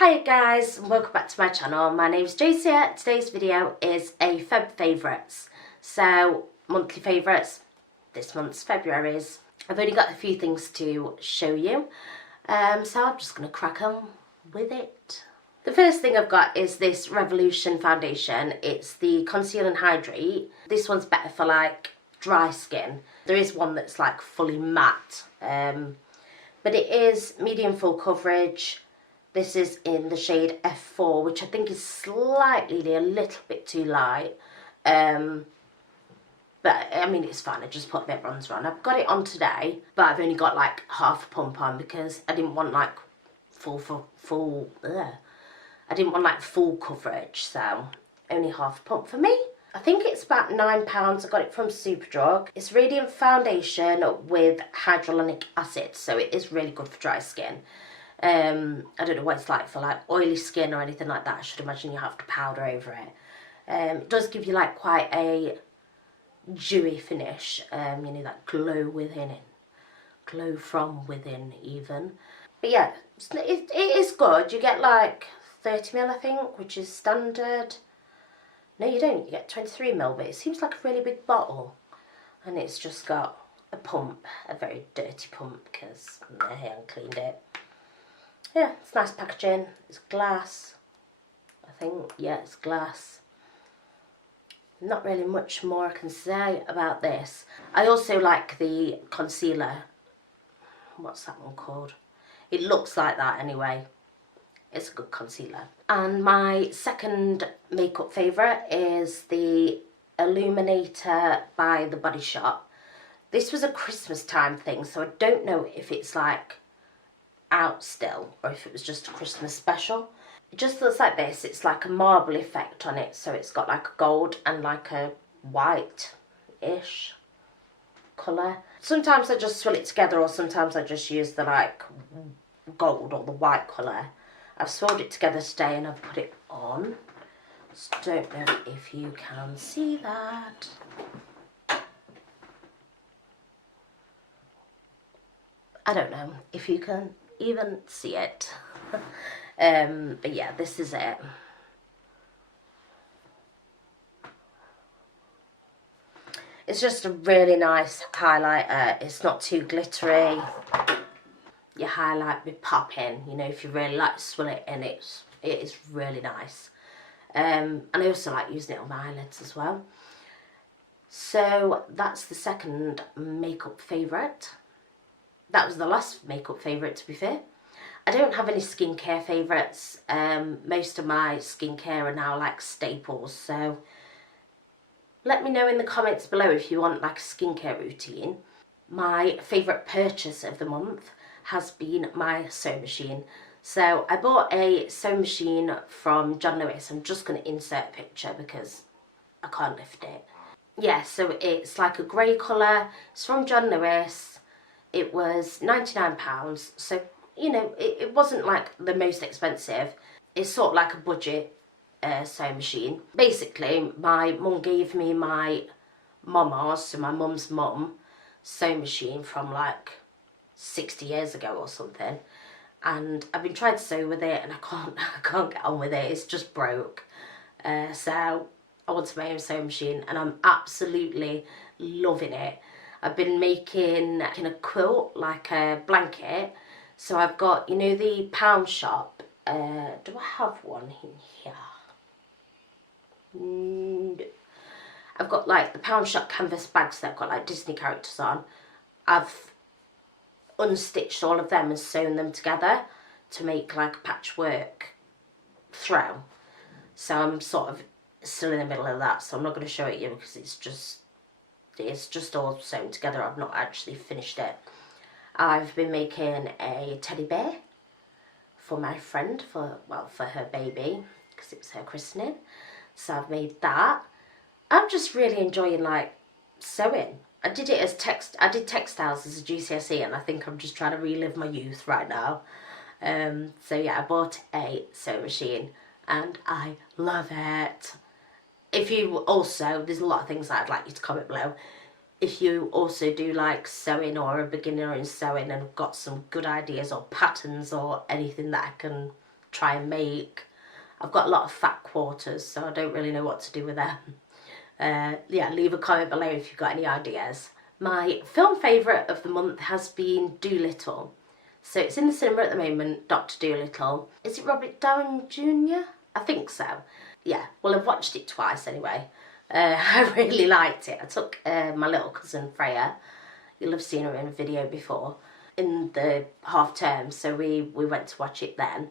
Hi guys, and welcome back to my channel. My name is Hiaaa. Today's video is a Feb favourites. So, monthly favourites, this month's February's. I've only got a few things to show you, so I'm just going to crack on with it. The first thing I've got is this Revolution foundation. It's the Conceal and Hydrate. This one's better for like dry skin. There is one that's like fully matte, but it is medium full coverage. This is in the shade F4, which I think is slightly a little bit too light. But I mean, it's fine. I just put a bit of bronzer on. I've got it on today, but I've only got like half a pump on because I didn't want like I didn't want like full coverage, so only half a pump for me. I think it's about £9. I got it from Superdrug. It's Radiant Foundation with hyaluronic acid, so it is really good for dry skin. I don't know what it's like for like oily skin or anything like that. I should imagine you have to powder over it. It does give you like quite a dewy finish, you know, that glow within it, glow from within even. But yeah, it is good. You get like 30ml I think, which is standard. No, you don't. You get 23ml, but it seems like a really big bottle, and it's just got a pump, a very dirty pump because I haven't cleaned it. Yeah, it's nice packaging. It's glass, I think. Yeah, it's glass. Not really much more I can say about this. I also like the concealer. What's that one called? It looks like that anyway. It's a good concealer. And my second makeup favourite is the Illuminator by The Body Shop. This was a Christmas time thing, so I don't know if it's like out still or if it was just a Christmas special. It just looks like this. It's like a marble effect on it, so it's got like a gold and like a white-ish colour. Sometimes I just swill it together, or sometimes I just use the like gold or the white colour. I've swirled it together today and I've put it on. Just don't know if you can see that. I don't know if you can even see it. But yeah, this is it. It's just a really nice highlighter. It's not too glittery. Your highlight be popping, you know, if you really like to swill it in, it is really nice. And I also like using it on my eyelids as well. So that's the second makeup favourite. That was the last makeup favourite, to be fair. I don't have any skincare favourites. Most of my skincare are now like staples, so let me know in the comments below if you want like a skincare routine. My favourite purchase of the month has been my sewing machine. So I bought a sewing machine from John Lewis. I'm just going to insert a picture because I can't lift it. Yeah, so it's like a grey colour. It's from John Lewis. It was £99, so you know, it wasn't like the most expensive. It's sort of like a budget sewing machine. Basically, my mum gave me my mama's, so my mum's mum, sewing machine from like 60 years ago or something, and I've been trying to sew with it and I can't get on with it. It's just broke. So I wanted my own sewing machine and I'm absolutely loving it. I've been making a quilt, like a blanket. So I've got, you know, the pound shop. Do I have one in here? No. I've got like the pound shop canvas bags that have got like Disney characters on. I've unstitched all of them and sewn them together to make like a patchwork throw. So I'm sort of still in the middle of that, so I'm not going to show it you because it's just all sewn together. I've not actually finished it. I've been making a teddy bear for my friend for her baby because it was her christening. So I've made that. I'm just really enjoying like sewing. I did it as I did textiles as a GCSE, and I think I'm just trying to relive my youth right now. So yeah, I bought a sewing machine and I love it. If you also, there's a lot of things that I'd like you to comment below. If you also do like sewing or a beginner in sewing and have got some good ideas or patterns or anything that I can try and make. I've got a lot of fat quarters, so I don't really know what to do with them. Yeah, leave a comment below if you've got any ideas. My film favourite of the month has been Dolittle. So it's in the cinema at the moment, Dr. Dolittle. Is it Robert Downey Jr.? I think so. Yeah, well, I've watched it twice anyway. I really liked it. I took my little cousin Freya, you'll have seen her in a video before, in the half term, so we went to watch it then.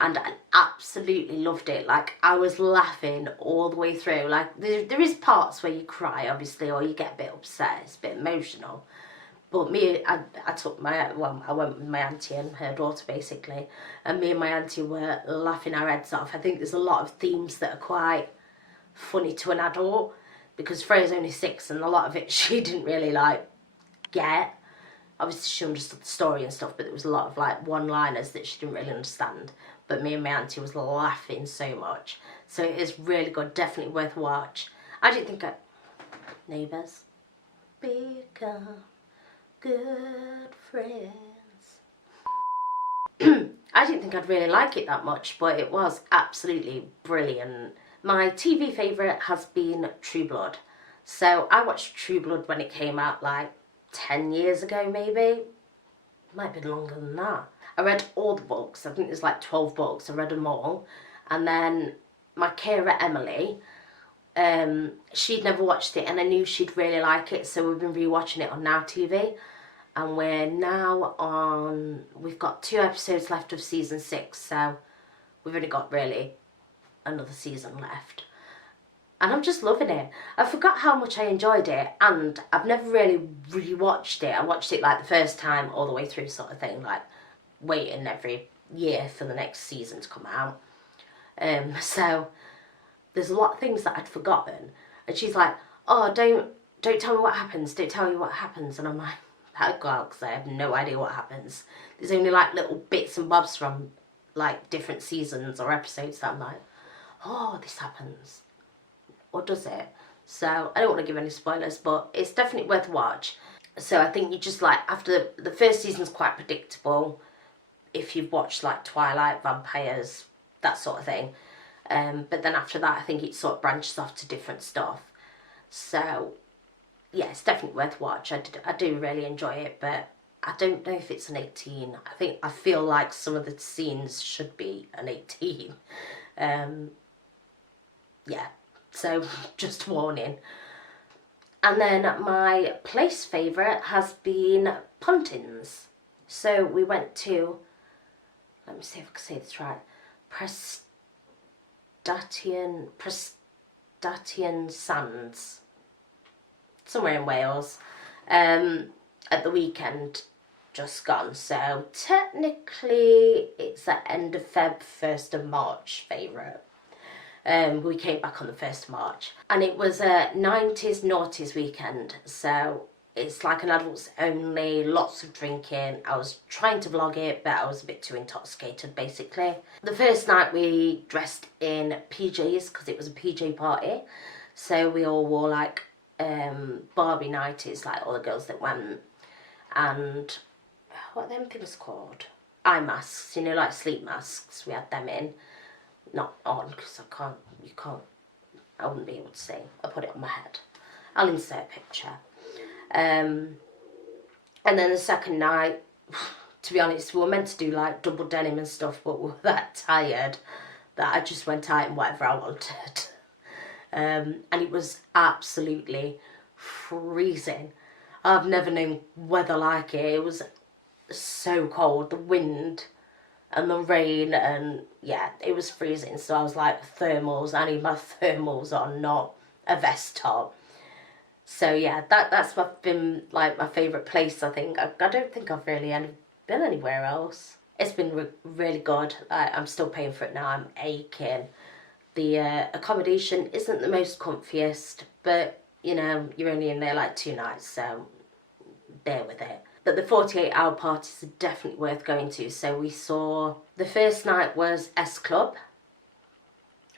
And I absolutely loved it. Like, I was laughing all the way through. Like, there is parts where you cry, obviously, or you get a bit upset. It's a bit emotional. But I took my, well, I went with my auntie and her daughter, basically. And me and my auntie were laughing our heads off. I think there's a lot of themes that are quite funny to an adult. Because Freya's only 6 and a lot of it she didn't really, like, get. Obviously, she understood the story and stuff, but there was a lot of, like, one-liners that she didn't really understand. But me and my auntie was laughing so much. So it is really good, definitely worth a watch. I didn't think Neighbours. Become good friends. I didn't think I'd really like it that much, but it was absolutely brilliant. My TV favourite has been True Blood. So I watched True Blood when it came out, like, 10 years ago maybe. Might have been longer than that. I read all the books. I think there's like 12 books. I read them all. And then my carer Emily, she'd never watched it and I knew she'd really like it, so we've been rewatching it on Now TV. And we're now on, we've got 2 episodes left of season 6, so we've only got really another season left. And I'm just loving it. I forgot how much I enjoyed it, and I've never really rewatched it. I watched it like the first time all the way through sort of thing, like waiting every year for the next season to come out. So there's a lot of things that I'd forgotten. And she's like, oh, don't tell me what happens, don't tell me what happens. And I'm like, that'd go out because I have no idea what happens. There's only like little bits and bobs from like different seasons or episodes that I'm like, oh, this happens. Or does it? So I don't want to give any spoilers, but it's definitely worth a watch. So I think you just like, after the first season's quite predictable if you've watched like Twilight, vampires, that sort of thing. But then after that I think it sort of branches off to different stuff. So yeah, it's definitely worth a watch. I do really enjoy it, but I don't know if it's an 18. I feel like some of the scenes should be an 18. Yeah. So, just warning. And then my place favourite has been Pontins. So we went to, let me see if I can say this right, Prestatian Sands, somewhere in Wales, at the weekend just gone. So technically it's at end of Feb, 1st of March favourite. We came back on the 1st of March. And it was a 90s noughties weekend. So it's like an adults only, lots of drinking. I was trying to vlog it, but I was a bit too intoxicated, basically. The first night we dressed in PJs, because it was a PJ party. So we all wore like Barbie nighties, like all the girls that went. And what are them things called? Eye masks, you know, like sleep masks. We had them in. Not on, because I wouldn't be able to see. I put it on my head. I'll insert a picture. And then the second night, to be honest, we were meant to do like double denim and stuff, but we were that tired that I just went out in whatever I wanted. And it was absolutely freezing. I've never known weather like it. It was so cold. The wind and the rain, and yeah, it was freezing. So I was like, thermals, I need my thermals on, not a vest top. So yeah, that's been like my favourite place, I think. I don't think I've really been anywhere else. It's been really good. I'm still paying for it now, I'm aching. The accommodation isn't the most comfiest, but you know, you're only in there like 2 nights, so bear with it. But the 48-hour parties are definitely worth going to. So we saw, the first night was S Club.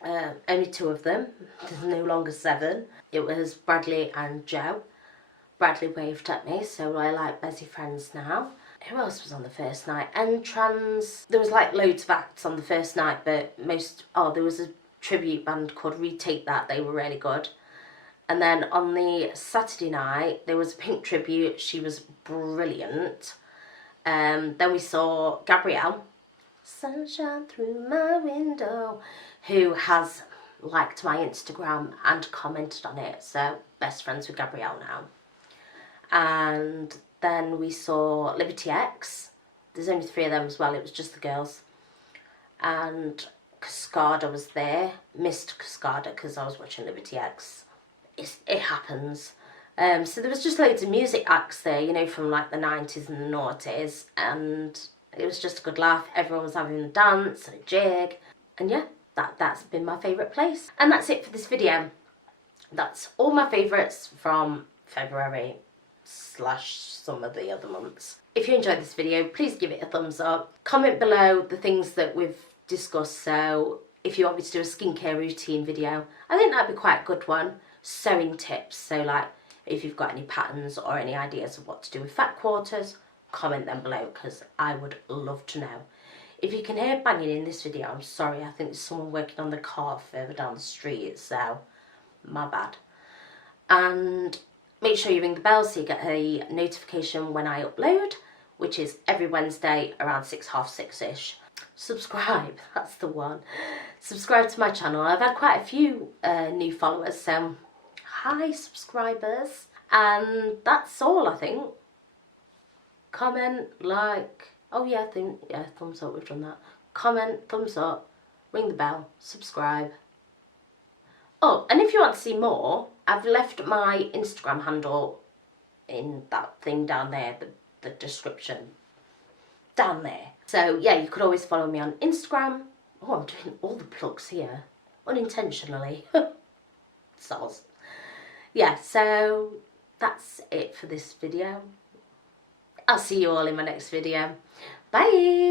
Only 2 of them. There's no longer 7. It was Bradley and Joe. Bradley waved at me, so we're like busy friends now. Who else was on the first night? Entrance. There was like loads of acts on the first night, but there was a tribute band called Retake That. They were really good. And then on the Saturday night, there was a Pink tribute. She was brilliant. Then we saw Gabrielle, Sunshine Through My Window, who has liked my Instagram and commented on it. So, best friends with Gabrielle now. And then we saw Liberty X. There's only 3 of them as well. It was just the girls. And Cascada was there. Missed Cascada because I was watching Liberty X. It happens. So there was just loads of music acts there, you know, from like the 90s and the noughties. And it was just a good laugh. Everyone was having a dance and a jig. And yeah, that's been my favourite place. And that's it for this video. That's all my favourites from February / some of the other months. If you enjoyed this video, please give it a thumbs up. Comment below the things that we've discussed. So if you want me to do a skincare routine video, I think that'd be quite a good one. Sewing tips. So like if you've got any patterns or any ideas of what to do with fat quarters, comment them below because I would love to know. If you can hear banging in this video, I'm sorry. I think there's someone working on the car further down the street, so my bad. And make sure you ring the bell so you get a notification when I upload, which is every Wednesday around 6, half 6-ish. Subscribe, that's the one. Subscribe to my channel. I've had quite a few new followers, so hi subscribers. And that's all, I think. Comment, like, oh yeah, thumbs up, we've done that. Comment, thumbs up, ring the bell, subscribe. Oh, and if you want to see more, I've left my Instagram handle in that thing down there, the description down there. So yeah, you could always follow me on Instagram. Oh, I'm doing all the plugs here, unintentionally. Soz. Yeah, so that's it for this video. I'll see you all in my next video. Bye!